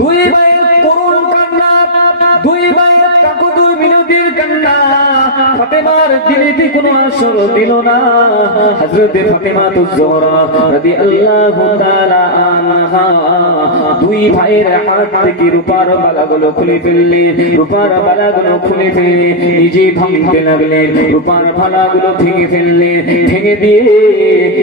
দুই ভাইয়ের করুণ কান্না, দুই ভাইয়ের কাকুদুর মিনতির কান্না। ফাতেমার দিলে কোনো আসর দিল না। হযরত ফাতেমাতুজ জোহরা রাদিয়াল্লাহু তাআলা আনহা দুই ভাইয়ের হাত থেকে রূপার বালাগুলো খুলে ফেললেন, রূপার বালাগুলো খুলে ফেলে নিজে ভাঙতে লাগলেন, রূপার বালাগুলো ভেঙে ফেললেন। ভেঙে দিয়ে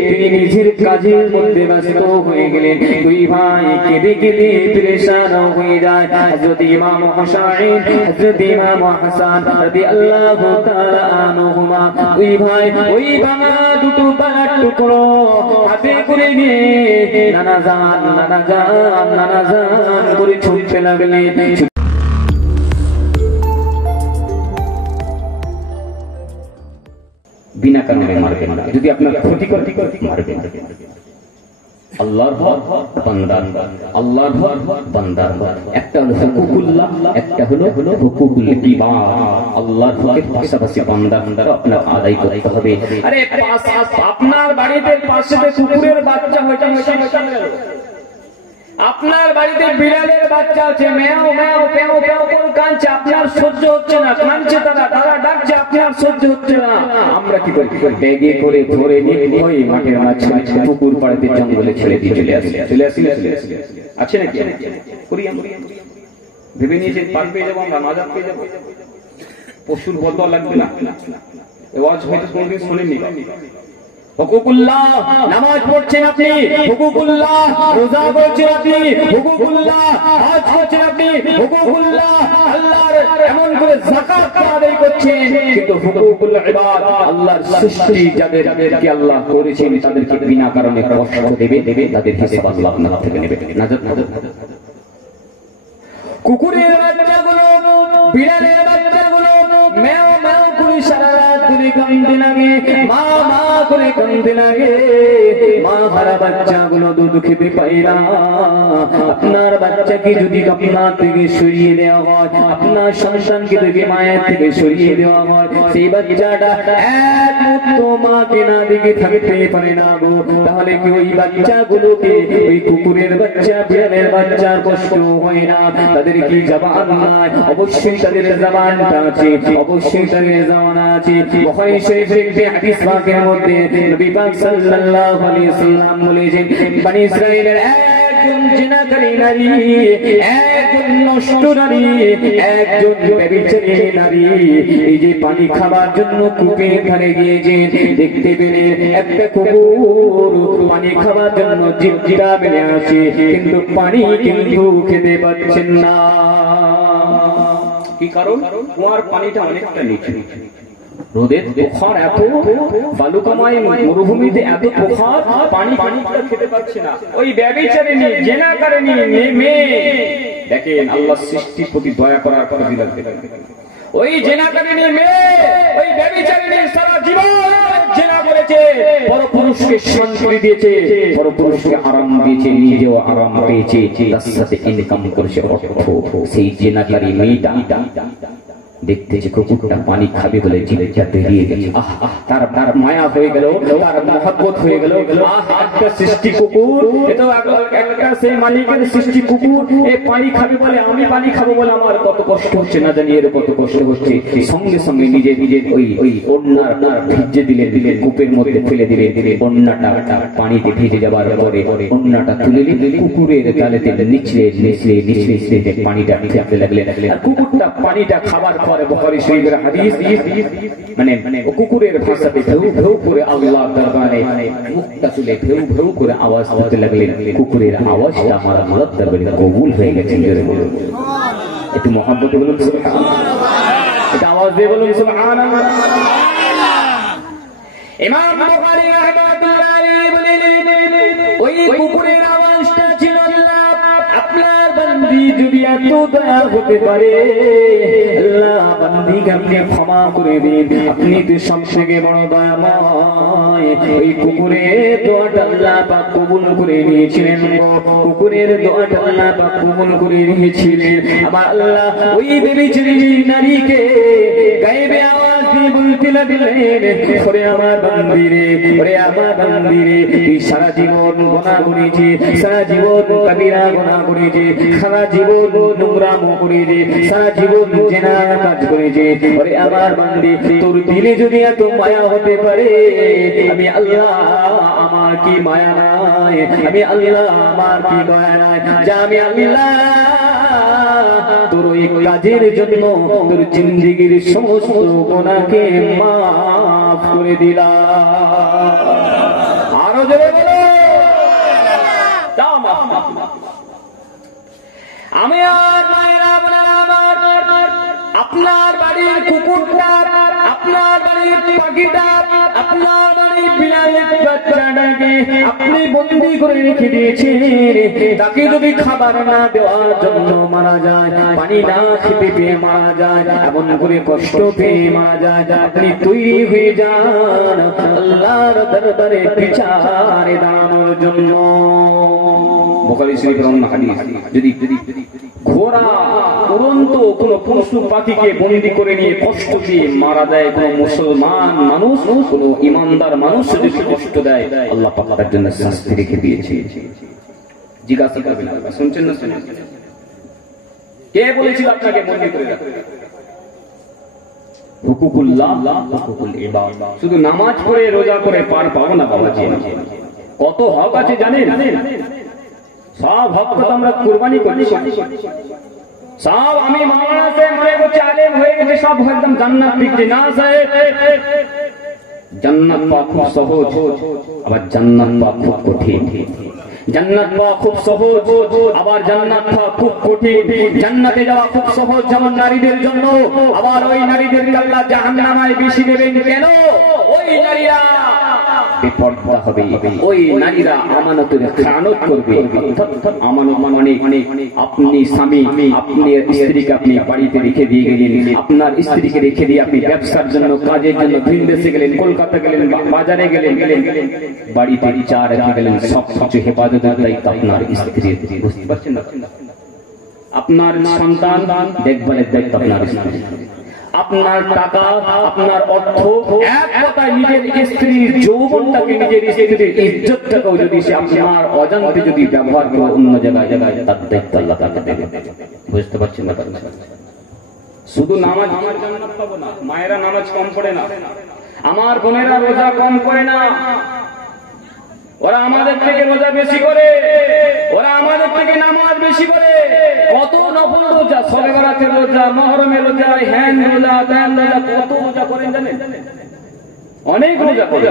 তিনি নিজের কাজের মধ্যে ব্যস্ত হয়ে গেলেন। দুই ভাই কেঁদে কেঁদে পেরেশান হয়ে যায়। হযরত ইমাম হুসাইন, হযরত ইমাম হাসান রাদিয়াল্লাহু তাআলা আনহুমা দুই ভাই ওই ভাঙা দুটো বালার টুকরো হাতে করে নিয়ে নানা জান নানা জান নানা জান করে ছুটতে লাগলেন। বিনা কারণে মারবেন না, যদি আপনার ক্ষতি করে মারবেন। আল্লাহর ভয় বান্দার, আল্লাহর ভয় বান্দার। একটা হলো হুকুকুল্লাহ, একটা হলো হুকুকুল ইবাদ। আল্লাহর ভয়ের পাশাপাশি বান্দার আপনার আদায় করতে হবে। আরে আপনার বাড়িতে পাশে কুকুরের বাচ্চা হয়েছে, আপনার বাড়িতে বিড়ালের বাচ্চা আছে, ম্যাও ম্যাও প্যাও প্যাও করে কাঁদছে, আপনার সহ্য হচ্ছে না, কাঁদছে তারা, তারা ডাকছে, আপনার সহ্য হচ্ছে না। আমরা কি করি? ব্যাগে করে ভরে নিয়ে ওই মাঠের মাঝখানে পুকুর পাড়াতে জঙ্গলে ছেড়ে দিয়ে চলে আসি আছে নাকি? করি আমরা, ভেবে নিয়েছেন পার পেয়ে যাবো, আমরা মাজার পেয়ে যাবো, পশুর বদলা লাগবে না। ওয়াজ হয়তো কোনদিন শুনেননি। হুকুকুল্লাহ, নামাজ পড়ছেন আপনি, হুকুকুল্লাহ, রোজা করছেন আপনি, হুকুকুল্লাহ, হজ করছেন আপনি, হুকুকুল্লাহ, আল্লাহর এমন করে যাকাত আদায় করছেন, কিন্তু হুকুকুল ইবাদ আল্লাহর সৃষ্টি যাদেরকে আল্লাহ করেছেন তাদেরকে বিনা কারণে কষ্ট দেবে, তাদের হিসাব আল্লাহ আপনার থেকে নেবে। নাজাত কুকুরের বাচ্চাগুলো, বিড়ালের বাচ্চাগুলো ম্যাও ম্যাও করে সারা রাত ধরে কাঁদতে লাগে, মা মা করে কাঁদতে লাগে। মা হারা বাচ্চাগুলো দুধ খেতে পায় না। আপনার বাচ্চাকে যদি আপনার থেকে সরিয়ে দেওয়া হয়, আপনার সন্তানকে যদি মায়ের থেকে সরিয়ে দেওয়া হয়, সেই বাচ্চাটা এক মুহূর্ত মাকে না দেখে থাকতে পারে না গো। তাহলে কি ওই বাচ্চাগুলোকে ওই কুকুরের বাচ্চা, বিড়ালের বাচ্চার কষ্ট হয় না? তাদের কি জবান নাই? অবশ্যই তাদের জবানটা আছে, অবশ্যই তাদের জবান আছে। বুখারী শরীফের একটি হাদিস পাকের মধ্যে নবী পাক সাল্লাল্লাহু আলাইহি ওয়াসাল্লাম বলেছেন, বনি ইসরাঈলের একজন জিনাকারী নারী, একজন নষ্ট নারী, একজন ব্যভিচারী নারী এই যে পানি খাবার জন্য কূপের ধারে গিয়েছেন, দেখতে পেলে একটা কুকুর পানি খাবার জন্য জিভটা বেরিয়ে আসে, কিন্তু পানি কিন্তু খেতে পাচ্ছেন না। কি কারণ? কুয়ার পানিটা অনেকটা নিচু, রোদের প্রখর এত, বালুকাময় মরুভূমিতে এত প্রখর, পানিটা খেতে পাচ্ছে না। ওই ব্যভিচারিণী, জেনাকারিণী মেয়ে, দেখেন আল্লাহ সৃষ্টির প্রতি দয়া করার পর দিলেন, ওই জেনাকারিণী মেয়ে, ওই ব্যভিচারিণী সারা জীবন জেনা করেছে, পরপুরুষকে শান্তি দিয়েছে, পরপুরুষকে আরাম দিয়েছে, নিজেও আরাম পেয়েছে, তার সাথে ইনকাম করেছে অর্থ। সেই জেনাকারী মেয়েটা দেখতেছে কুকুরটা পানি খাবে বলে জিভটা বেরিয়ে গেছে, তার মায়া হয়ে গেল, তার মহব্বত হয়ে গেল। একটা সৃষ্টি কুকুর, এটা একটা সেই মালিকের সৃষ্টি কুকুর, এ পানি খাবে বলে, আমি পানি খাবো বলে আমার কত কষ্ট হচ্ছে না জানি, এর কত কষ্ট হচ্ছে। সঙ্গে সঙ্গে নিজে ওই ওড়নাটা ভিজে দিলে, কূপের মধ্যে ফেলে দিলে, ওড়নাটা পানিতে ভিজে যাবার পরে ওড়নাটা তুলে দিলে, কুকুরের গালেতে নিচড়ে পানিটা খেতে লাগলে। আর কুকুরটা পানিটা খাবার পরে বুখারী শরীফের হাদিস, মানে কুকুরের ভাষাতে ভেউ ভেউ করে আল্লাহর দরবারে মুখটা তুলে ভেউ ভেউ করে আওয়াজ করতে লাগলেন। কুকুরের আওয়াজটা আমার আল্লাহর দরবারে কবুল হয়ে গেছে। একটু মহব্বতে বলুন সুবহানাল্লাহ, এটা আওয়াজ দিয়ে বলুন সুবহানাল্লাহ। ইমাম বুখারী রাহমাতুল্লাহ আলাইহি বলেন, ওই কুকুরের আওয়াজটা ছিল আল্লাহ আপনার বান্দি যদি এত দয়া হতে পারে, আল্লাহ বান্দিকে আপনি ক্ষমা করে দিন, আপনি তো সবথেকে বড় দয়াময়। ওই কুকুরের দোয়াটা আল্লাহ পাক কবুল করে নিয়েছিলেন, কুকুরের দোয়াটা আল্লাহ পাক কবুল করে নিয়েছিলেন। আবার আল্লাহ ওই ব্যভিচারিণী নারীকে গায়েবে আওয়াজ দিয়ে বলতে লাগলেন, ওরে আমার বান্দিরে, ওরে আমার বান্দিরে, তুই সারা জীবন গুনাহ করেছিস, সারা জীবন কবিরা গুনাহ করেছিস, সারা জীবন নোংরাম করেছিস, সারা জীবন জিনার কাজ করেছিস। ওরে আমার বান্দি, তোর দিলে যদি এত মায়া হতে পারে, আমি আল্লাহ আমার কি মায়া নাই, আমি আল্লাহ আমার কি দয়া নাই, যা আমি আল্লাহ তোর ওই কাজের জন্য তোর জিন্দেগীর সমস্ত গুনাহকে মাফ করে দিলাম। আরো জোরে বলো, আমি আর মায়েরা বোনেরা আমার, আপনার বাড়ির কুকুরটা, আপনার বাড়ির পাখিটা, আপনার বাড়ির বিড়ালের বাচ্চাটাকে আপনি বন্দী করে রেখে দিয়েছেন, তাকে যদি খাবার না দেওয়ার জন্য মারা যায়, পানি না খেতে পেয়ে মারা যায়, এমন করে কষ্ট পেয়ে মারা যায়, আপনি তৈরি হয়ে যান আল্লাহর দরবারে বিচারে দাঁড়ানোর জন্য। বুখারী শরীফের হাদিস। যদি ঘোড়া উড়ন্ত কোন পশু পাখিকে বন্দী করে নিয়ে কষ্ট দিয়ে মারা দেয়, কোন মুসলমান মানুষ, কোন ইমানদার মানুষ যদি কষ্ট দেয়, আল্লাহ পাক তার জন্য শাস্তি রেখে দিয়েছে। জিজ্ঞাসা করবেন, শুনছেন না? শুনেন, কে বলেছিল আপনাকে বন্দী করে রাখতে? হুকুকুল্লাহ, হুকুকুল ইবাদ। শুধু নামাজ পড়ে রোজা করে পার পাবো না বাবাজি, কত হক আছে জানেন? সব হক তো আমরা কুরবানি করি, সব আমি মাওলানা সাহেব মনে করছি আলেম হয়ে গেছে, সব একদম জান্নাত দিচ্ছে না সাহেব। জান্নাত পাওয়া খুব সহজ, আবার জান্নাত পাওয়া খুব কঠিন। জান্নাত পাওয়া খুব সহজ, আবার জান্নাত পাওয়া খুব কঠিন। জান্নাতে যাওয়া খুব সহজ যেমন নারীদের জন্য, আবার ওই নারীদেরকে আল্লাহ জাহান্নামে বেশি দেবেন। কেন? ওই নারীরা বেপরদা হবে, ওই নারীরা আমানতের খেয়ানত করবে। আমানত মানে আপনি স্বামী, আপনি স্ত্রীকে আপনি বাড়িতে রেখে দিয়ে গেলেন, আপনার স্ত্রীকে রেখে দিয়ে আপনি ব্যবসার জন্য, কাজের জন্য ভিন দেশে গেলেন, কলকাতা গেলেন, বাজারে গেলেন, বাড়িতে চা রেখে গেলেন, সব কিছু হেফাজতের দায়িত্ব আপনার স্ত্রীর। বুঝতে পারছেন না? আপনার সন্তান দেখভালের দায়িত্ব আপনার স্ত্রীর। আপনার টাকা, আপনার অর্থ, এক কথায় নিজের স্ত্রীর যৌবনটাকে, নিজের স্ত্রীর ইজ্জতটাকেও যদি সে আপনার অজান্তে যদি ব্যবহার করে অন্য জায়গায় তার দায়িত্ব আল্লাহ তাকে দেবে। বুঝতে পারছেন না? শুধু নামাজ, আমার জান্নাত পাবো না, মায়েরা নামাজ কম পড়ে না, আমার বোনেরা রোজা কম করে না, ওরা আমাদের থেকে রোজা বেশি করে, ওরা আমাদের থেকে নামাজ বেশি করে। কত নফল রোজা, শবে বরাতের রোজা, মুহররমের রোজা, হ্যান রোজা, দান রোজা, কত রোজা করেন জানেন? অনেক রোজা করে।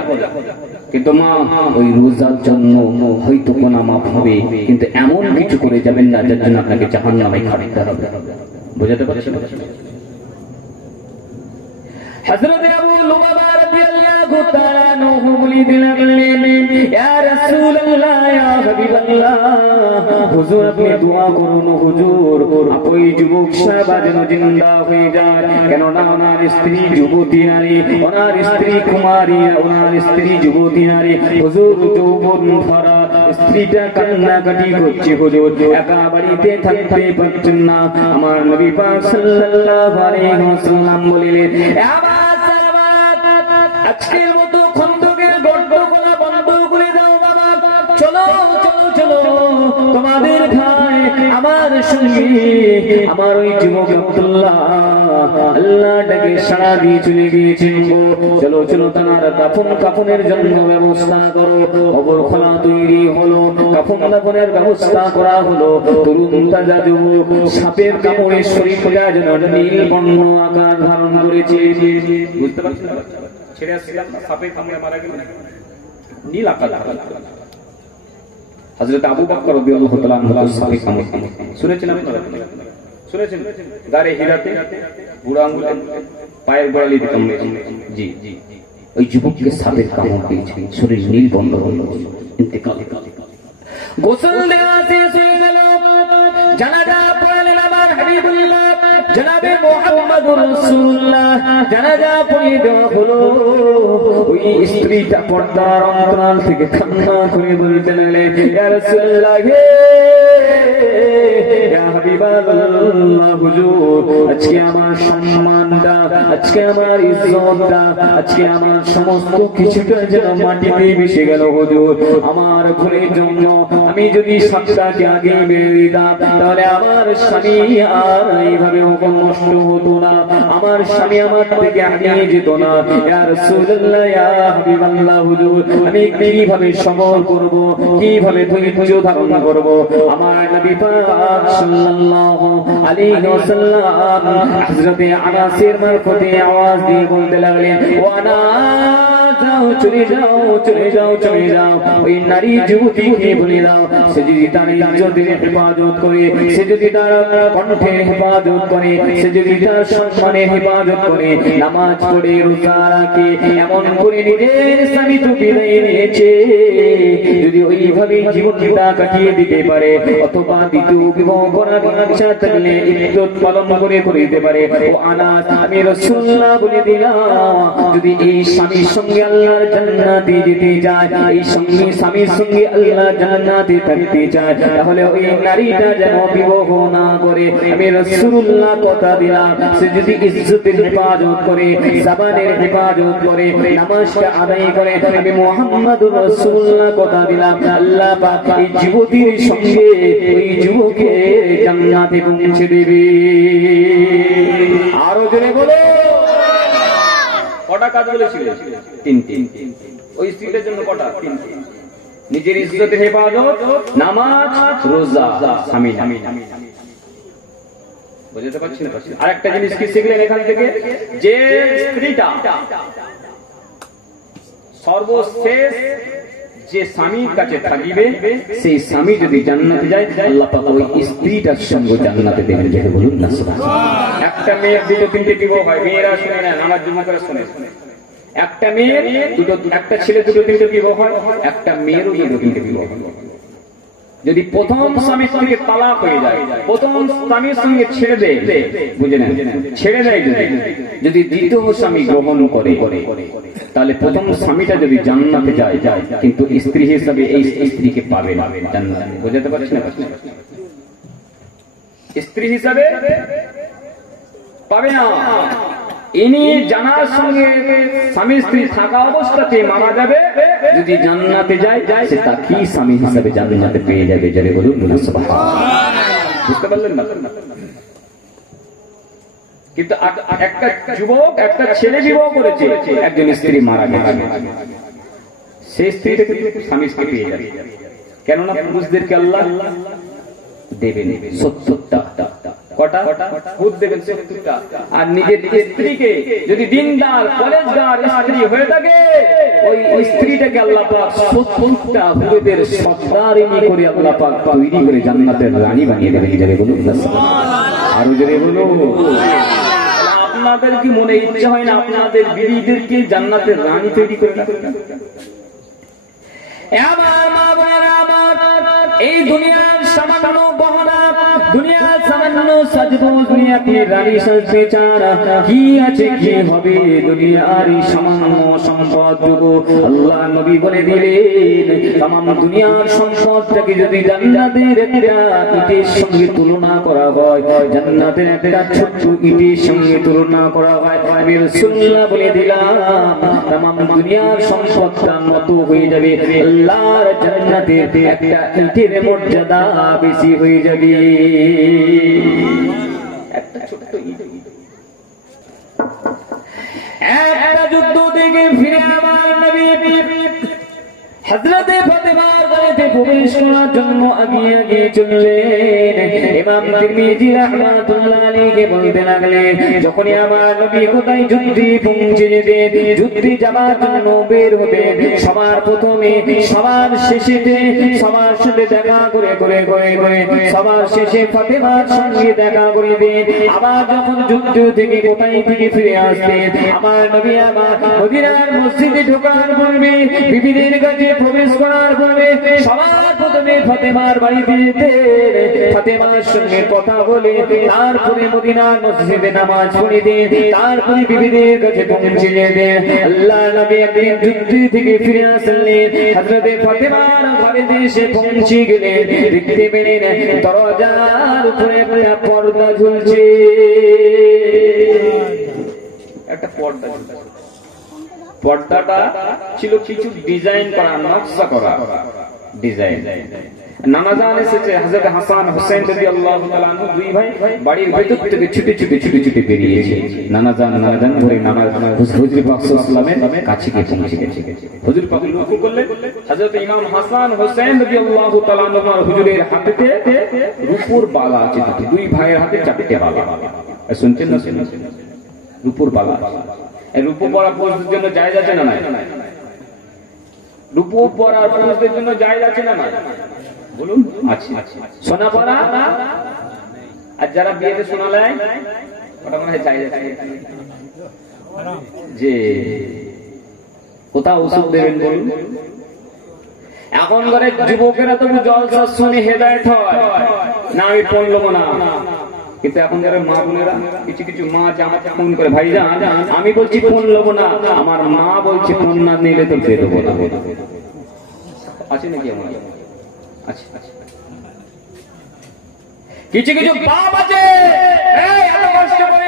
কিন্তু মা, ওই রোজার জন্য হয়তো গুনাহ মাফ হবে, কিন্তু এমন কিছু করে যাবেন না যার জন্য আপনাকে জাহান্নামে খাটতে হবে। বুঝতে পারছেন? হযরত আবু লুবাবা রাদিয়াল্লাহু তাআলা আনহু বলেন, ইয়া রাসূলুল্লাহ, ইয়া হাবিবাল্লাহ, হুজুর আপনি দোয়া করুন হুজুর, ওই যুবক সাহাবা যেন জিন্দা হয়ে যায়। কেন না ওনার স্ত্রী যুবতী নারী, ওনার স্ত্রী কুমারী, ওনার স্ত্রী যুবতী নারী। হুজুর যৌবন ভরা, স্ত্রীটা কান্নাকাটি করছে হুজুর, একা বাড়িতে থাকতে পারছেন না। আমার নবী পাক সাল্লাল্লাহু আলাইহি ওয়াসাল্লাম বললেন, আজকের মতো খন্দকের গর্তগুলো বন্ধ করে দাও বাবা, চলো চলো চলো, তোমাদের ভাই আমার সঙ্গে আমার ওই যুবক আব্দুল্লাহ আল্লাহ ডাকে সাড়া দিয়ে চলে গিয়েছেন। চলো চলো, তার কাফনের জন্য ব্যবস্থা করো। কবর খোলা তৈরি হলো, কাফন দাফনের ব্যবস্থা করা হলো। তরুণ তাজা যুবক সাপের কামড়ে শরীরটা যেন নীল বর্ণ আকার ধারণ করেছে। বুঝতে পারছেন? ছেড়ে আসছিলাম, সাপের কামড়ে মারা গেল, নীল আকার। হযরত আবু বকর রাদিয়াল্লাহু তাআলা আনহু সাপের কামড় শুনেছেন? আপনারা শুনেছেন? গারে হিরাতে, বুড়া আঙ্গুলে, পায়ের গোড়ালিতে কামড়ে। জি জি, ওই যুবককে সাপের কামড় দিয়েছে, শরীর নীল বন্ধ হলো, ইন্তেকাল। গোসল দেওয়া শেষ হয়ে গেল, জানাজা পড়লেন আমার হাবিবুল্লাহ জনাবে মুহাম্মদুর রাসূলুল্লাহ, জানাজা পড়িয়ে দেওয়া হলো। ওই স্ত্রীটা পর্দার অন্তরাল থেকে কান্না করে বলতে লাগলেন, ইয়া রাসূলুল্লাহ, ইয়া হাবিব হাবিবাল্লাহ হুজুর, আজকে আমার সম্মানটা, আজকে আমার ইজ্জতটা, আজকে আমার সমস্ত কিছুটা যেন মাটিতে মিশে গেল হুজুর। আমার ভুলের জন্য আমি যদি সবটাকে আগে মেরে দিতাম, তাহলে আমার স্বামী আর এইভাবে নষ্ট হতো না, আমার স্বামী আমার থেকে হারিয়ে যেত না। ইয়া রাসূলুল্লাহ, ইয়া হাবিবাল্লাহ হুজুর, আমি কিভাবে সবর করব, কিভাবে ধৈর্য ধারণ করব? আমার নবী পাক সাল্লাল্লাহু আলাইহি ওয়াসাল্লাম হযরতে আনাসের মারফতে আওয়াজ দিয়ে বলতে লাগলেন, ও আনাস, চলে যাও, চলে যাও, চলে যাও। ওই নারী যুবতীকে বলে দাও, সে যদি তার ইজ্জতের হেফাজত করে, সে যদি তার কণ্ঠের হেফাজত করে, সে যদি তার সম্মানের হেফাজত করে, নামাজ পড়ে, রোজা রাখে, এমন করে নিজের স্বামী তো বিদায় নিয়েছে, যদি ওইভাবে জীবনটা কাটিয়ে দিতে পারে, অথবা দ্বিতীয় বিবাহ করার ইচ্ছা থাকলে ইজ্জত পালন করে দিতে পারে। ও আনাস, আমি রাসূলুল্লাহ বলে দিলাম, যদি এই স্বামীর সঙ্গে আল্লাহর জান্নাতে যেতে যায়, এই সঙ্গে স্বামীর সঙ্গে আল্লাহর জান্নাতে থাকতে চায়, তাহলে ওই নারীটা যেন বিবাহ না করে। আমি রাসূলুল্লাহ কথা দিলাম, সে যদি ইজ্জতের হেফাজত করে, জবানের হেফাজত করে, নামাজটা আদায় করে, আমি মুহাম্মদুর রাসূলুল্লাহ কথা দিলাম, আল্লাহ পাক এই যুবতীর সঙ্গে ওই যুবককে জান্নাতে পৌঁছে দেবে। আরো জোরে বলো। কটা কাজ বলেছিল? তিনটি। ওই স্ত্রীদের জন্য কটা? তিনটি। নিজের ইজ্জতের হেফাজত, নামাজ, রোজা, স্বামী। বুঝতে পারছি না? আরেকটা জিনিস কি শিখলেন এখান থেকে? যে স্ত্রীটা সর্বশেষ যে স্বামীর কাছে থাকিবে, সেই স্বামী যদি জান্নাতে যায়, আল্লাহ পাক ওই স্ত্রীটার সঙ্গে জান্নাতে দেবেন। যেটা বলুন না সুবহানাল্লাহ। একটা মেয়ের দুটো তিনটে বিবাহ হয়, মেয়েরা শুনে না, আমার যুবকরা শুনে। একটা মেয়ের দুটো, একটা ছেলে দুটো তিনটে বিবাহ হয়, একটা মেয়েরও দুটো তিনটে বিবাহ হয়। যদি প্রথম স্বামীর সঙ্গে তালাক হয়ে যায়, প্রথম স্বামীর সঙ্গে ছেড়ে দেয়, বুঝে নেন, ছেড়ে দেয়, যদি দ্বিতীয় স্বামী গ্রহণ করে, তাহলে প্রথম স্বামীটা যদি জান্নাতে যায়, কিন্তু স্ত্রী হিসাবে এই স্ত্রীকে পাবে না জান্নাতে। বুঝতে পারছেন না? স্ত্রী হিসাবে পাবে না। ইনি জানার সঙ্গে স্বামী স্ত্রী থাকা অবস্থাতে মারা যাবে, যদি জান্নাতে যায়, সে তাকে স্বামী হিসাবে জান্নাতে পেয়ে যাবে। যারে বলুন সুবহানাল্লাহ। বুঝতে পারলেন না? কিন্তু একটা যুবক, একটা ছেলে বিবাহ করেছে, একজন স্ত্রী মারা গেছে, সেই স্ত্রীটাকে স্বামী স্ত্রী পেয়ে যাবে। কেননা পুরুষদেরকে আল্লাহ দেবেন 70টা। কটা? খুদ দেবেন 70টা। আর নিজের স্ত্রীকে যদি দিনদার, কলেজদার স্ত্রী হয়ে থাকে, ওই স্ত্রীটাকে আল্লাহ পাক 70টা হুরেদের সর্দারিনী করে আল্লাহ পাক তৈরি করে জান্নাতের রানী বানিয়ে দেবেন। যাবে বলুন সুবহানাল্লাহ। আরো জোরে বলুন। আপনাদের কি মনে ইচ্ছা হয় না আপনাদের বিবিদেরকে জান্নাতের রানী তৈরি করে রাখবেন? এই দুনিয়ার সামান্য গহনা, দুনিয়ার সামান্য সাজগোজ, দুনিয়াকে রানী সাজতে চান, কি আছে কি হবে দুনিয়ার এই সামান্য সম্পদ? আল্লাহ নবী বলে দিলেন, তামাম দুনিয়ার সম্পদটাকে যদি জান্নাতের একটা ইটের সঙ্গে তুলনা করা হয়, জান্নাতের একটা ছোট্ট ইটের সঙ্গে তুলনা করা হয়, আমি রাসূলুল্লাহ বলে দিলাম, তামাম দুনিয়ার সম্পদটা মতো হয়ে যাবে আল্লাহর জান্নাতের একটা ইটের মর্যাদা বেশি হয়ে যাবে। একটা ছোট্ট ইট। একটা যুদ্ধ থেকে ফিরে আমার নবী হযরতে ফাতেমার বাড়িতে প্রবেশ করার জন্য আগিয়ে চললেন। ইমাম তিরমিজি রাহমাতুল্লাহ আলাইহি বলতে লাগলেন, যখনই আমার নবী কোথায় যুদ্ধে পৌঁছে যেতেন, যুদ্ধে যাবার জন্য বের হতেন, সবার প্রথমে সবার শেষেতে সবার সাথে দেখা করে সবার শেষে ফাতেমার সঙ্গে দেখা করে দেন। আবার যখন যুদ্ধ থেকে কোথায় থেকে ফিরে আসতেন, আমার নবী আমার মদিনার মসজিদে ঢোকার পূর্বে বিবিদের কাছে প্রবেশ করার পরে সবার প্রথমে ফাতেমার বাড়িতে ফাতেমার সঙ্গে কথা বলে তারপরে মদিনার মসজিদে নামাজ পড়িতে তারপরে বিবিদের কাছে পৌঁছে যেতে আল্লাহ নবী একদিন যুদ্ধ থেকে ফিরে আসলেন। হযরতে ফাতেমার ঘরে এসে পৌঁছে গেলেন, দেখতে পেলেন দরজার উপরে একটা পর্দা ঝুলছে, একটা পর্দা ঝুলছে। পর্দাটা ছিল কিছু ডিজাইন করা, নকশা করা ডিজাইন। নানাজান এসেছে, হযরত হাসান হোসেন রাদিয়াল্লাহু তাআলা আনহু দুই ভাই বাড়ির ভেতর থেকে ছুটে ছুটে বেরিয়েছে। নানাজান ধরে হুজুর পাক সাল্লাল্লাহু আলাইহি ওয়াসাল্লামের কাছে পৌঁছে গেছে। হুজুর পাক লক্ষ্য করলেন হযরত ইমাম হাসান হোসেন রাদিয়াল্লাহু তাআলা আনহু হুজুরের হাতেতে রূপোর বালা আছে, দুই ভাইয়ের হাতে চারটে বালা। শুনছেন না? রূপোর বালা। এই রূপো পরা পুরুষদের জন্য জায়েজ আছে না নাই? রূপো পরা পুরুষদের জন্য জায়েজ আছে না নাই? বলুন। আচ্ছা, সোনা পরা আর যারা বিয়েতে সোনা নেয় ওটা মনে হয় জায়েজ আছে। যে কোথাও ওষুধ দেবেন বলুন। এখন করে যুবকেরা তো জলসা শুনে হেদায়েত হয় না, আমি ফোন নেবো না। কিন্তু এখন যারা মা বোনেরা, কিছু মা আমাকে ফোন করে, ভাইজান আমি বলছি ফোন নেবো না, আমার মা বলছে ফোন না নিলে তো দিয়ে দেবো না। আছে নাকি আমার? আচ্ছা, কিছু বাপ আছে এত কষ্ট করে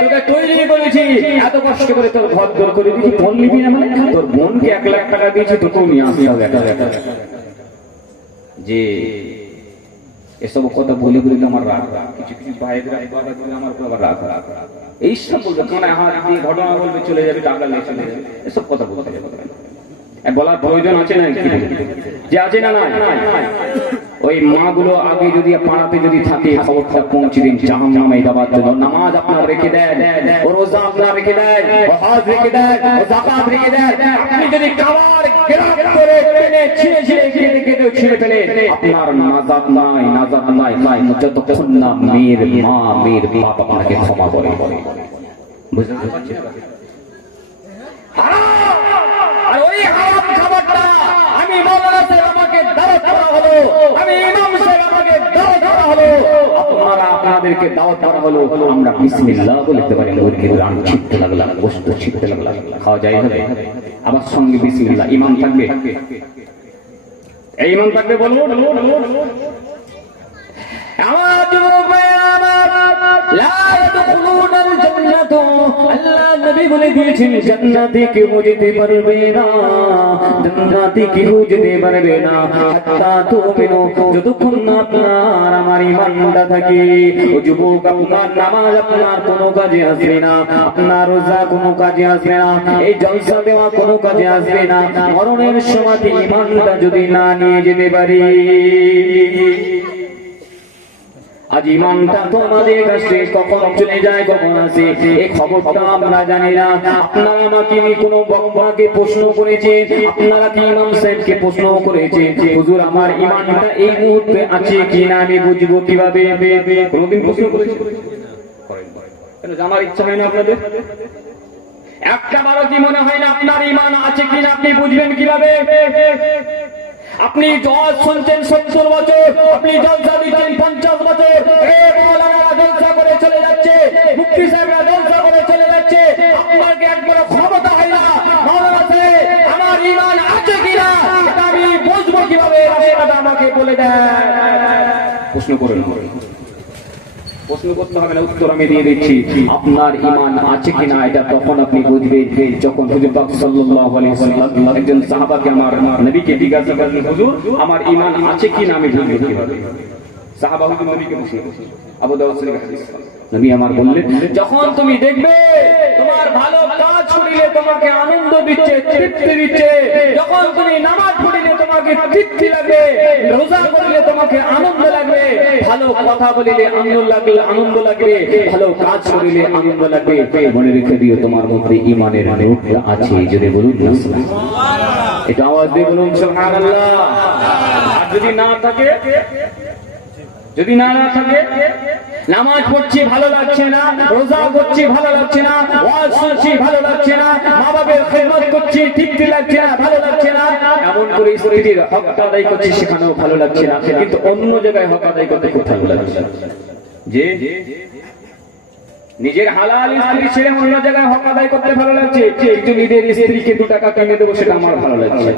তোকে তৈরি করেছি, এত কষ্ট করে তোর ঘর দর করে দিয়েছি, ফোন নিবি না মানে তোর বোনকে 1 লাখ টাকা দিয়েছি, তোকেও নিয়ে আসতে হবে। যে এসব কথা বলে বলে আমার রাগ, কিছু ভাইয়েরা আমার আবার রাগ এইসব বলবে, ঘটনা বলবে, চলে যাবে, টাকা নিয়ে চলে যাবে, এসব কথা বলতে বলার প্রয়োজন আছে না? যে আছে না? ওই মা গুলো আগে যদি পাড়াতে যদি থাকে খবরটা পৌঁছে দিন, জাহান্নামে যাবার জন্য নামাজ আপনার রেখে দেন, ও রোজা আপনার রেখে দেন, ও হজ রেখে দেন, ও যাকাত রেখে দেন। আপনি যদি খাবার গ্রাস করে টেনে ছিঁড়ে ফেলে আপনার নাজাত নাই যতক্ষণ না মেয়ের মা মেয়ের বাপ আপনাকে ক্ষমা করে। বুঝতে পারছেন? আর ওই হারাম খাবারটা আমি মাওলানা সাহেব আমাকে দাওয়াত করা হলো, আমি ইমাম সাহেব আমাকে দাওয়াত করা হলো, আপনারা আপনাদেরকে দাওয়াত করা হলো, আমরা বিসমিল্লাহ বলতে পারি না। ওর রান ছিটতে লাগলাম, গোশত ছিটতে লাগলাম, খাওয়া যায় হবে? আবার সঙ্গে বিসমিল্লাহ। ইমাম থাকবে, এই ইমাম থাকবে, বলুন। আমার যুবক ভাইরা লা ইয়াদখুলুনাল জান্নাত, আল্লাহ নবী বলে দিয়েছেন জান্নাতে কেউ যেতে পারবে না, জান্নাতে কেউ যেতে পারবে না হাত্তা তুমিনু, যতক্ষণ না আপনার আমার ঈমানটা থাকে। ও যুবক, আপনার নামাজ আপনার কোনো কাজে আসবে না, আপনার রোজা কোনো কাজে আসবে না, এই জলসা দেওয়া কোনো কাজে আসবে না, মরণের সময় ঈমানটা যদি না নিয়ে যেতে পারি। আজ ইমানটা তোমাদের কাছে কখন চলে যায়, কখন আসে, এই খবরটা আমরা জানি না। আপনারা আমাকে কোনো বক্তাকে প্রশ্ন করেছে, আপনারা কি ইমাম সাহেবকে প্রশ্ন করেছে, হুজুর আমার ইমানটা এই মুহূর্তে আছে কিনা আমি বুঝবো কিভাবে? কোনদিন প্রশ্ন করেছে? কেন জানার ইচ্ছা হয় না আপনাদের? একটা বারো কি মনে হয় না আপনার ইমান আছে কিনা আপনি বুঝবেন কিভাবে? আপনি জজ শুনছেন 70 বছর, আপনি জলসা দিচ্ছেন 50 বছর, মাওলানা জলসা করে চলে যাচ্ছে, মুফতি সাহেবরা জলসা করে চলে যাচ্ছে, আপনাকে একবার ক্ষমতা হয় না মাওলানা সাহেব আমার ঈমান আছে কিনা এটা আমি বুঝবো কিভাবে? রাস্তাটা আমাকে বলে দেন। প্রশ্ন করেন, প্রশ্ন করতে হবে না, উত্তর আমি দিয়ে দিচ্ছি। আপনার ঈমান আছে কিনা এটা তখন আপনি বুঝবেন যখন হুজুর পাক সাল্লাল্লাহু আলাইহি ওয়াসাল্লাম একজন সাহাবাকে আমার নবীকে জিজ্ঞাসা করলেন, হুজুর আমার ঈমান আছে কিনা আমি বুঝবো কিভাবে? সাহাবা হুজুর নবীকে বসিয়ে আবু দাউদ শরীফের হাদিস, নবী আমার বললেন যখন তুমি দেখবে তোমার ভালো কাজ করিলে তোমাকে আনন্দ দিচ্ছে, তৃপ্তি দিচ্ছে, যখন তুমি নামাজ পড়িলে তোমাকে তৃপ্তি লাগবে, রোজা করিলে তোমাকে আনন্দ লাগবে, ভালো কথা বলিলে আনন্দ লাগবে, ভালো কাজ করিলে আনন্দ লাগবে, মনে রেখে দিও তোমার মধ্যে ঈমানের নূরটা আছে। যদি বলুন না সুবহানাল্লাহ, এটা আওয়াজ দিয়ে বলুন সুবহানাল্লাহ। আর যদি না থাকে, যদি না থাকে, নামাজ পড়ছি ভালো লাগছে না, রোজা করছি ভালো লাগছে না, ওয়াজ শুনছি ভালো লাগছে না, মা বাবার খেদমত করছি তৃপ্তি লাগছে না, ভালো লাগছে না, এমন করে স্ত্রীর হকটা আদায় করছি সেখানেও ভালো লাগছে না, কিন্তু অন্য জায়গায় হক আদায় করতে খুব ভালো লাগছে। যে নিজের হালাল স্ত্রী ছেড়ে অন্য জায়গায় হক আদায় করতে ভালো লাগছে, কিন্তু নিজের স্ত্রীকে 2 টাকা কিনে দেবো সেটা আমার ভালো লাগছে।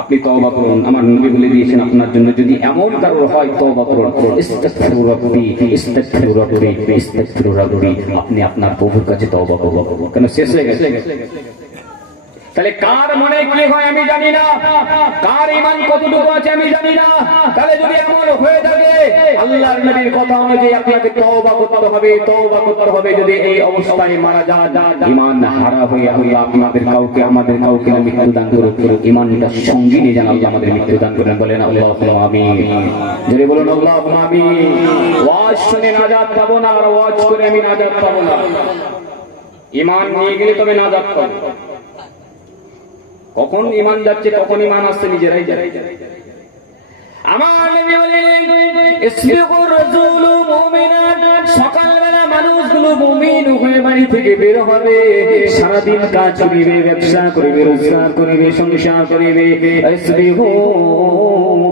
আপনি তওবা করুন, আমার নবী বলে দিয়েছেন আপনার জন্য যদি এমন কারোর হয় তওবা করুন, ইস্তাগফিরু রাব্বি ইস্তাগফিরু রাব্বি ইস্তাগফিরু রাব্বি, আপনি আপনার প্রভুর কাছে তওবা করুন। কেন শেষ হয়ে গেছে? তাহলে কার মনে কি হয় আমি জানি না, কার ঈমান কতটুকু আছে আমি জানি না। তাহলে যদি এমন হয়ে থাকে আল্লাহর নবীর কথা অনুযায়ী আপনাকে তওবা করতে হবে, তওবা করতে হবে। যদি এই অবস্থায় মারা যান, ঈমান হারা হয়ে আল্লাহ আপনাদের কাউকে আমাদের কাউকে মৃত্যু দান করুন, ঈমানটা সঙ্গী নিয়ে যেন আল্লাহ আমাদের মৃত্যু দান করেন। বলেন আল্লাহুম্মা আমিন। যদি বলুন আল্লাহুম্মা আমিন। ওয়াজ শুনে নাজাত পাবো না, আর ওয়াজ করে আমি নাজাত পাবো না। ঈমান নিয়ে গেলে তবে নাজাত পাবো। কখন ঈমান যাচ্ছে কখন ঈমান আসছে নিজেরাই জানে। আমার নবী বলেন ইসবিকুর রাসূলু মুমিনান, সকালবেলা মানুষগুলো মুমিন হয়ে বাড়ি থেকে বের হবে, সারাদিন কাজ করিবে, ব্যবসা করিবে, রোজগার করিবে, সংসার করিবে। ইসবিকু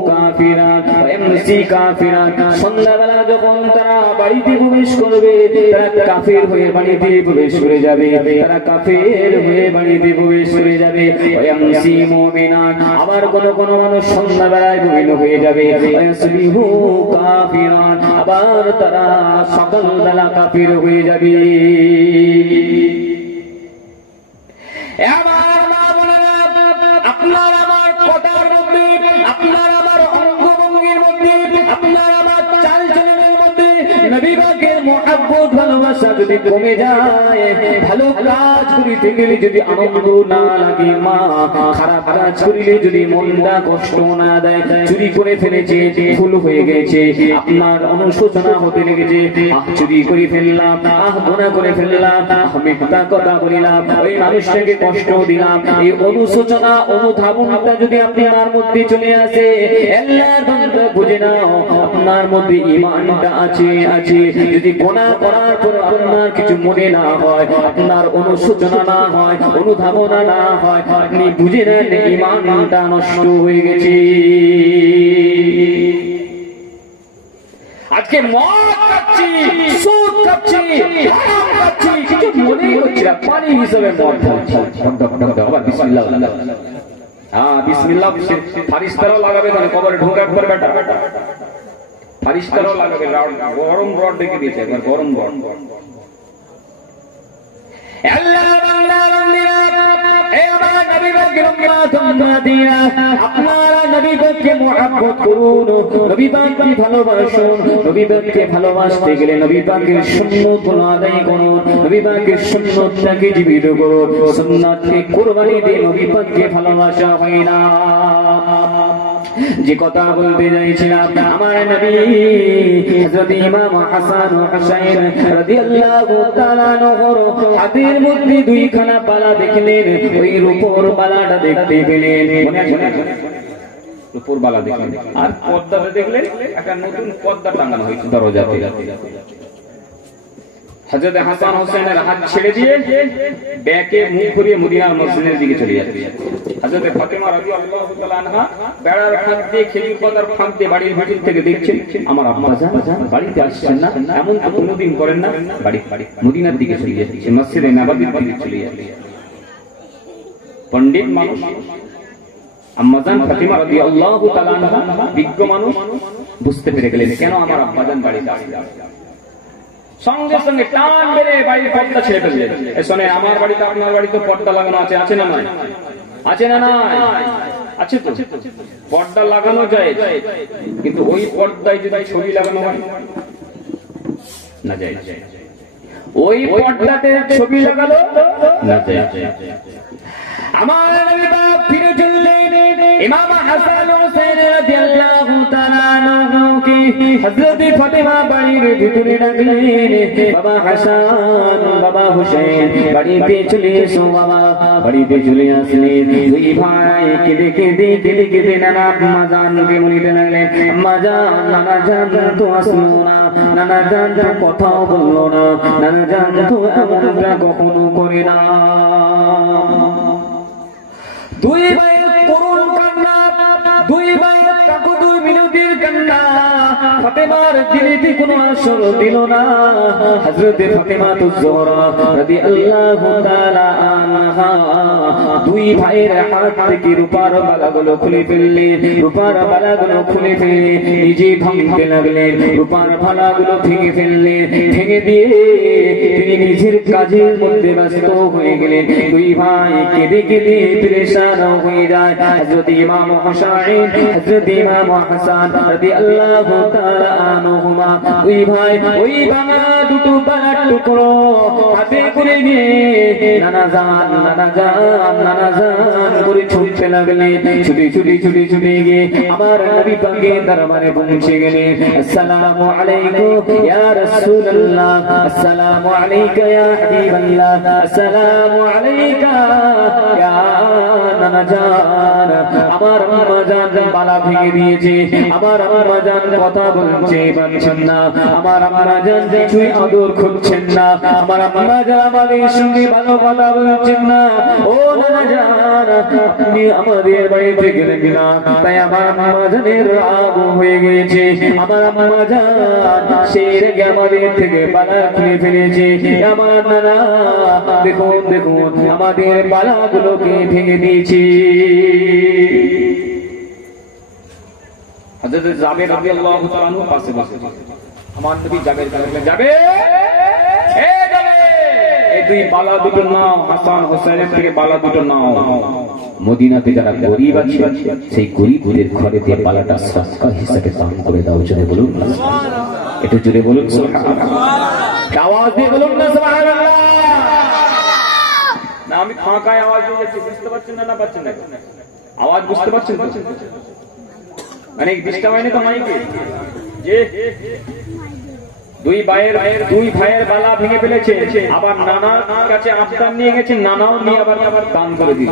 কাফিরান এমসি কাফিরান, সন্ধ্যাবেলা যখন তারা বাড়িতে প্রবেশ করবে তারা কাফির হয়ে বাড়িতে প্রবেশ করে যাবে, তারা কাফির হয়ে বাড়িতে প্রবেশ করে যাবে। এমসি মুমিনান, আবার কোন মানুষ সন্ধ্যাবেলায় মুমিন হয়ে যাবে, ইসবিকু কাফিরান, আবার তারা সকালবেলা কাফির হয়ে যাবে। এবার মা বোনেরা, আপনার আমার কথার মধ্যে, আপনার আমার অঙ্গভঙ্গির মধ্যে, আপনার আমার চালচলনের মধ্যে নবী পাকের মুহাব্বত ভালোবাসা যদি কমে যায়, ভালো কাজ করিতে গেলে যদি আনন্দ না লাগে, মা খারাপ কাজ করিলে যদি মনটা কষ্ট না দেয়, চুরি করে ফেলেছে ভুল হয়ে গেছে, আপনার অনুশোচনা হতে লেগেছে, চুরি করে ফেললাম, গুনাহ করে ফেললাম, মিথ্যা কথা বলিলাম, ওই মানুষটাকে কষ্ট দিলাম, এই অনুশোচনা অনুধাবনটা যদি আপনার মধ্যে চলে আসে, আল্লাহর বান্দা বুঝে নাও আপনার মধ্যে ঈমানটা আছে। যদি গুনাহ করার পর আপনার কিছু মনে না হয়, আপনার অনুশোচনা না হয়, অনুধাবনা না হয়, আপনি বুঝে নেন ঈমানটা নষ্ট হয়ে গেছে। আজকে মদ খাচ্ছি, সুদ খাচ্ছি, হারাম খাচ্ছি, কিছু মনেই হচ্ছে না, পানি হিসেবে মদ খাচ্ছি। আবার বিসমিল্লাহ, হ্যাঁ বিসমিল্লাহ, ফারিস্তারাও লাগাবে, মানে কবরে ঢোকার পর বেটা ফারিস্তারাও লাগাবে, গরম রড দেখে দিয়েছে, একবার গরম রড। আপনারা নবী পাককে মুহাব্বত করুন, নবী পাককে ভালোবাসুন। নবী পাককে ভালোবাসতে গেলে নবী পাকের সুন্নাতগুলো আদায় করুন, নবী পাকের সুন্নাতটাকে জীবিত করুন। সুন্নাতকে কুরবানি দিয়ে নবী পাককে ভালোবাসা হয় না। যে কথা বলতে চাইছিলাম, আমার নবী হযরত ইমাম হাসান ও হুসাইন রাদিয়াল্লাহু তাআলা আনহুর হাতের মধ্যে 2খানা বালা দেখলেন, ওই রূপোর বালাটা দেখতে পেলেন, মনে আছে রূপোর বালা দেখলেন, আর পর্দাটা দেখলেন, একটা নতুন পর্দা টাঙানো হয়েছে দরজাতে। হযরত হাসান হোসেনের হাত ছেড়ে দিয়ে ব্যাকে মুখ ঘুরিয়ে মদিনার মসজিদের দিকে চলে যাচ্ছে। হযরত ফাতেমা রাদিয়াল্লাহু তাআলা আনহা বেড়ার ফাঁক দিয়ে, খেজুর পাতার ফাঁক দিয়ে বাড়ির ভিতর থেকে দেখছেন আমার আব্বা জান বাড়িতে আসছেন না, এমন তো কোনোদিন করেন না, বাড়ি মদিনার দিকে চলে যাচ্ছে, মসজিদে নববীর দিকে চলে যাচ্ছে। পণ্ডিত মানুষ আম্মাজান ফাতেমা রাদিয়াল্লাহু তাআলা আনহা, বিজ্ঞ মানুষ, বুঝতে পেরে গেলেন কেন আমার আব্বা জান বাড়িতে আসছেন। সঙ্গে সঙ্গে টান বেড়ে বাড়ির পর্দা ছেড়ে ফেললেন। শোনে, আমার বাড়িতে আপনার বাড়িতে পর্দা লাগানো আছে, আছে না নয়? আছে না নয়? আছে তো। পর্দা লাগানো যায়, কিন্তু ওই পর্দায় যদি ছবি লাগানো হয় না যায়, ওই পর্দাতে ছবি লাগালো না যায়। আমার নবী পাক ফিরে চললেন, ইমাম হাসান হোসেন রাদিয়াল্লাহু তাআলা আনহুকে হযরত ফাতেমা বাড়ির ভিতরে রাখলেন। বাবা হাসান, বাবা হোসেন, বাড়িতে চলে এসো বাবা। বাড়িতে চলে আসলেন, দুই ভাই কেঁদে কেঁদে নানা আম্মা জানকে বলতে লাগলেন, আম্মা জান, নানা জান তো আসলো না, নানা জান তো কথাও বললো না, নানা জান তো এমনটা কখনো করে না। দুই ভাইয়ের করুণ ফাতেমার দিলেতে কোনো আসর দিল না। হযরতে ফাতেমাতুজ জোহরা রাদিয়াল্লাহু তাআলা আনহা দুই ভাইয়ের হাত থেকে রূপার বালাগুলো খুলে ফেললেন, রূপার বালাগুলো খুলে ফেলে নিজে ভাঙতে লাগলেন, রূপার বালাগুলো ভেঙে ফেললেন, ভেঙে দিয়ে তিনি নিজের কাজের মধ্যে ব্যস্ত হয়ে গেলেন। দুই ভাই কেঁদে কেঁদে পেরেশান হয়ে যায়। হযরত ইমাম হুসাইন, হযরত ইমাম হাসান রাদিয়াল্লাহু তাআলা আনহুমা দুই ভাই ওই ভাঙা দুটো বালার টুকরো হাতে করে নিয়ে নানা জান নানা জান নানা জান করে ছুটতে লাগলেন। ছুটে ছুটে ছুটে ছুটে গিয়ে আমার নবী পাকের দরবারে পৌঁছে গেলেন। আসসালামু আলাইকুম ইয়া রাসূলুল্লাহ, আসসালামু আলাইকা ইয়া হাবিবাল্লাহ, আসসালামু আলাইকা ইয়া নানা জান। আমার আম্মা জান বালা ভেঙে দিয়েছে, আমার আম্মা জান কথা বলছে পারছেন না, আমার আম্মা জান কিছুই আদর খুঁজছেন না, আমার আম্মা জান আমাদের সঙ্গে ভালো কথা বলছেন না। ও নানা জান আপনি আমাদের বাড়িতে গেলেন না, তাই আমার আম্মা জানের রাগ হয়ে গিয়েছে। আমার আম্মা জান সেই রেগে আমাদের থেকে বালা খুলে ফেলেছে। আমার নানা দেখুন দেখুন আমাদের বালাগুলোকে ভেঙে দিয়েছি। হযরত জাবের রাদিয়াল্লাহু তাআলা আনহু পাশে বসে, আমার নবী জাবের বললেন, জাবের এ জাবের এই দুই বালা দুটো নাও, হাসান হোসেনের থেকে বালা দুটো নাও। মদিনাতে যারা গরীব আছে সেই গরীবদের ঘরে দিয়ে বালাটা সদকা হিসেবে দান করে দাও। জোরে বলুন না সুবহানাল্লাহ, একটু জোরে বলুন সুবহানাল্লাহ, আওয়াজ দিয়ে বলুন না সুবহানাল্লাহ। না আমি ফাঁকায় আওয়াজ দিয়ে যাচ্ছি, বুঝতে পারছেন না? না পাচ্ছেন না? আওয়াজ বুঝতে পারছেন? মানে ডিস্টার্ব হয়নি তো মাইকে? যে দুই ভাইয়ের বালা ভেঙে ফেলেছে, আবার নানার কাছে আবদার নিয়ে গেছে, নানাও নিয়ে আবার দান করে দিল।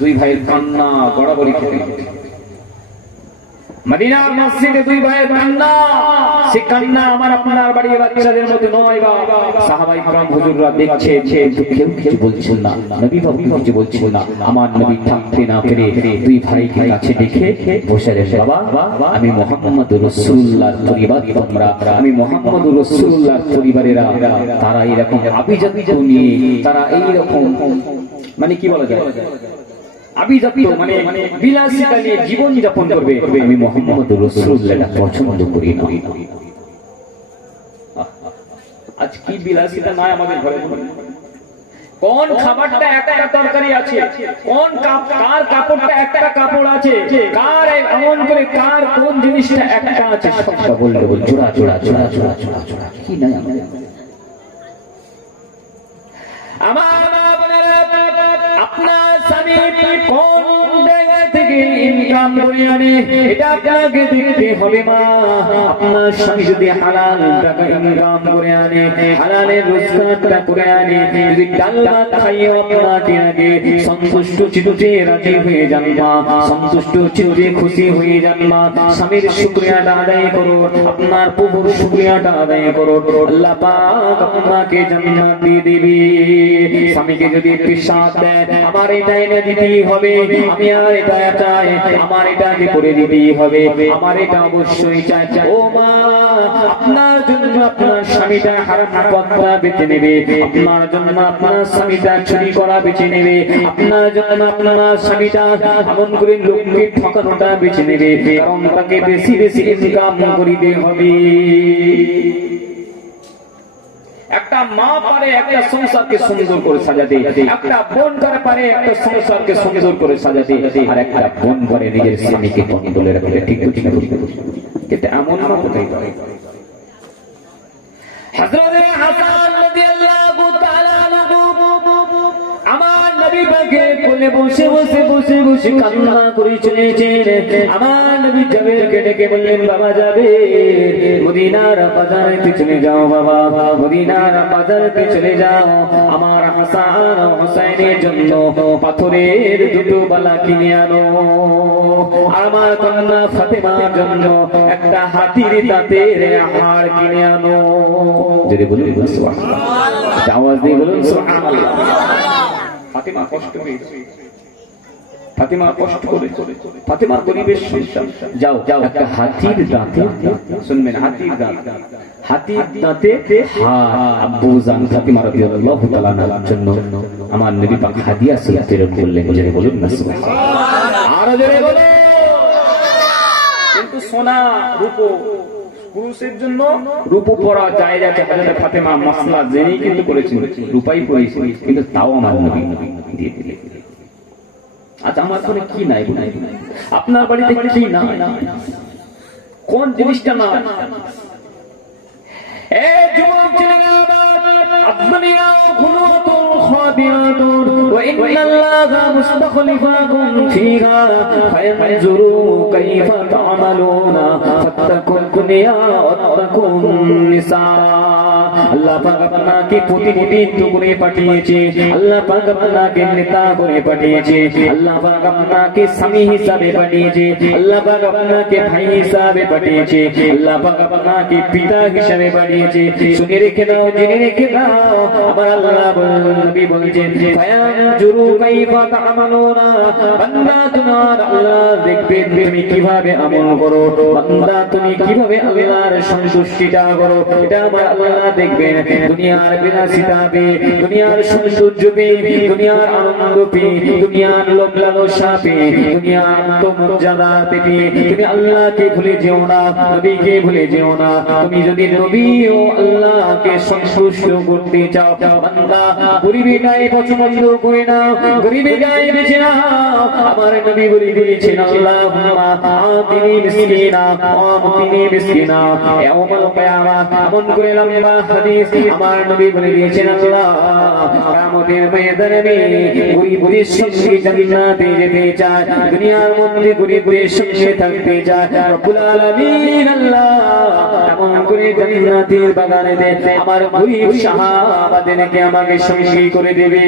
দুই ভাইয়ের কান্না বরাবরই খেতে মদিনার মসজিদে দুই ভাইয়ের কান্না, সে কান্না আমার আপনার বাড়ির বাচ্চাদের মতো নয়। বাবা সাহাবায়ে کرام হুজুররা দেখছে, কেউ কিছু বলছেন না, নবী বাবু কিছু বলছেন না। আমার নবী থাকতে না পেরে দুই ভাইকে কাছে ডেকে বসে রয়েছে, বাবা আমি মুহাম্মদুর রাসূলুল্লাহর পরিবার, তোমরা আমি মুহাম্মদুর রাসূলুল্লাহর পরিবারেরা তারা এরকম আভিজাত্য নিয়ে, তারা এইরকম মানে কি বলা যায় আভিজাত্য মানে বিলাসিতা নিয়ে জীবন যাপন করবে, আমি মুহাম্মদুর রাসূলুল্লাহ পছন্দ করি না। আজ কি বিলাসিতা নাই আমাদের ঘরে? কোন খাবারটা একটা তরকারি আছে, কোন কার কাপড়টা একটা কাপড় আছে, কার এমন করে কার কোন জিনিসটা একটা আছে, সবটা বলতে বল জোড়া জোড়া জোড়া জোড়া জোড়া জোড়া কি নাই আমার আপনার স্বামী কোন জায়গা থেকে ইনকাম করে আনে এটা আপনাকে দেখতে হবে মা। আপনার স্বামী যদি হালাল টাকা ইনকাম করে আনে, হালালের রোজগারটা করে আনে, যদি ডাল ভাত খাইয়ে আপনাকে আগে সন্তুষ্ট চিত্তে রাজি হয়ে যান মা, সন্তুষ্ট চিত্তে খুশি হয়ে যান মা। স্বামীর শুকরিয়াটা আদায় করো, আপনার প্রভুর শুকরিয়াটা আদায় করো, আল্লাহ পাক আপনাকে জান্নাত দিয়ে দিবে। স্বামীকে যদি পেশাব দেয়, আমার এটা এনে দিতেই হবে, আমি আর এটা চাই, আমার এটাকে করে দিতেই হবে, আমার এটা অবশ্যই চাই। ও মা আপনার জন্য আপনার স্বামীটা হারাম পথটা বেছে নেবে, আপনার জন্য আপনার স্বামীটা চুরি করা বেছে নেবে, আপনার জন্য আপনার স্বামীটা এমন করে লোককে ঠকানোটা বেছে নেবে, কারণ তাকে বেশি বেশি ইনকাম করিতে হবে। একটা মা পারে একটা সংসারকে সুন্দর করে সাজাতে, একটা বোন পারে একটা সংসারকে সুন্দর করে সাজাতে, আর একটা বোন পারে নিজের স্বামীকে কন্ট্রোলে রাখতে। ঠিক ঠিক কিন্তু এমন না কোথায় পারে। হযরত হাসান রাদিয়াল্লাহু তাআলা আনহু আমার নবী পাকে কোলে বসে বসে বসে বসে কান্না করে চলেছেন। আমার নবী জাবেরকে ডেকে বললেন, বাবা জাবের মদিনার বাজারে চলে যাও, বাবা মদিনার বাজারে চলে যাও, আমার হাসান ও হুসাইনের জন্য পাথরের দুটো বালা কিনে আনো, আমার কন্যা ফাতেমার জন্য একটা হাতির দাঁতের হাড় কিনে আনো। যদি বলুন সুবহানাল্লাহ, আওয়াজ দিয়ে বলুন সুবহানাল্লাহ। ফাতেমা কষ্ট পেয়েছে, ফাতেমা কষ্ট করে, ফাতেমা গরিবের সন্তান, যাও যাও একটা হাতির দাঁতে, শুনবেন হাতির দাঁত, হাতির দাঁতে আব্বু জান ফাতেমা রাদিয়াল্লাহু তাআলা আনহার জন্য আমার নবী পাক হাদিয়া স্বরূপ প্রেরণ করলেন। জোরে বলুন না সুবহানাল্লাহ, আরো জোরে বলুন। কিন্তু সোনা রূপো পুরুষের জন্য রূপ পরা জায়গাকে হযরত ফাতেমা মাসলা জেনেই কিন্তু করেছেন, রূপাই পরেছেন, কিন্তু তাও আমার নবী দিয়ে দিলেন। আচ্ছা আমার ঘরে কি নাই, আপনার বাড়িতে কি না, কোন জিনিসটা না? এ যুবক ছেলেরা, আদমনিয়া খুলুতুল খাবিয়াতুন ওয়া ইন্নাল্লাহা মুস্তাখলিফাকুম ফিহা ফায়ানজুরু কাইফা তা'মালুনা ফাত্তাকুল দুনিয়া ওয়াত্তাকুন নিসা। আল্লাহ পাক আপনাকে প্রতিনিধিত্ব করে পাঠিয়েছে, আল্লাহ পাক আপনাকে নেতা করে পাঠিয়েছে, আল্লাহ পাক আপনাকে স্বামী হিসাবে পাঠিয়েছে, আল্লাহ পাক আপনাকে ভাই হিসাবে পাঠিয়েছে, আল্লাহ পাক আপনাকে পিতা হিসাবে পাঠিয়েছে। শুনে রেখে দাও, জেনে রেখে দাও, আমার আল্লাহ নবী বলেছেন ফায়ানজুরু কাইফা তা'মালুনা, বান্দা তোমার আল্লাহ দেখবেন তুমি কিভাবে আমল করো, বান্দা তুমি কিভাবে আল্লাহর সন্তুষ্টিটা করো, এটা আমার আল্লাহ দেখবেন। দুনিয়ার বিলাসিতা পে, দুনিয়ার সৌন্দর্য পে, দুনিয়ার আনন্দ পে, দুনিয়ার লোভ লালসা পে, দুনিয়ার আত্মমর্যাদা পে তুমি আল্লাহকে ভুলে যেও না, নবীকে ভুলে যেও না। তুমি যদি নবী ও আল্লাহকে সন্তুষ্ট করতে চাও, বান্দা গরিবী গায়ে পছন্দ করে না, গরিবী গায়ে বেঁচে না। আমার নবী বলে দিয়েছেন আল্লাহুম্মা আতিনি মিসকিনা আতিনি মিসকিনা ইয়াউমাল কিয়ামাত। এমন করে লম্বা হাদিস আমার নবী বলে দিয়েছেন আল্লাহ কিয়ামতের ময়দানে গরিবদের সঙ্গে জান্নাতে যেতে চায়, দুনিয়ার মধ্যে গরিবদের সঙ্গে থাকতে চায়। রব্বুল আলামিন আল্লাহ এমন করে জান্নাতের বাগানে আমার গরিব সাহাবাদেরকে আমাকে সঙ্গী করে দেবে।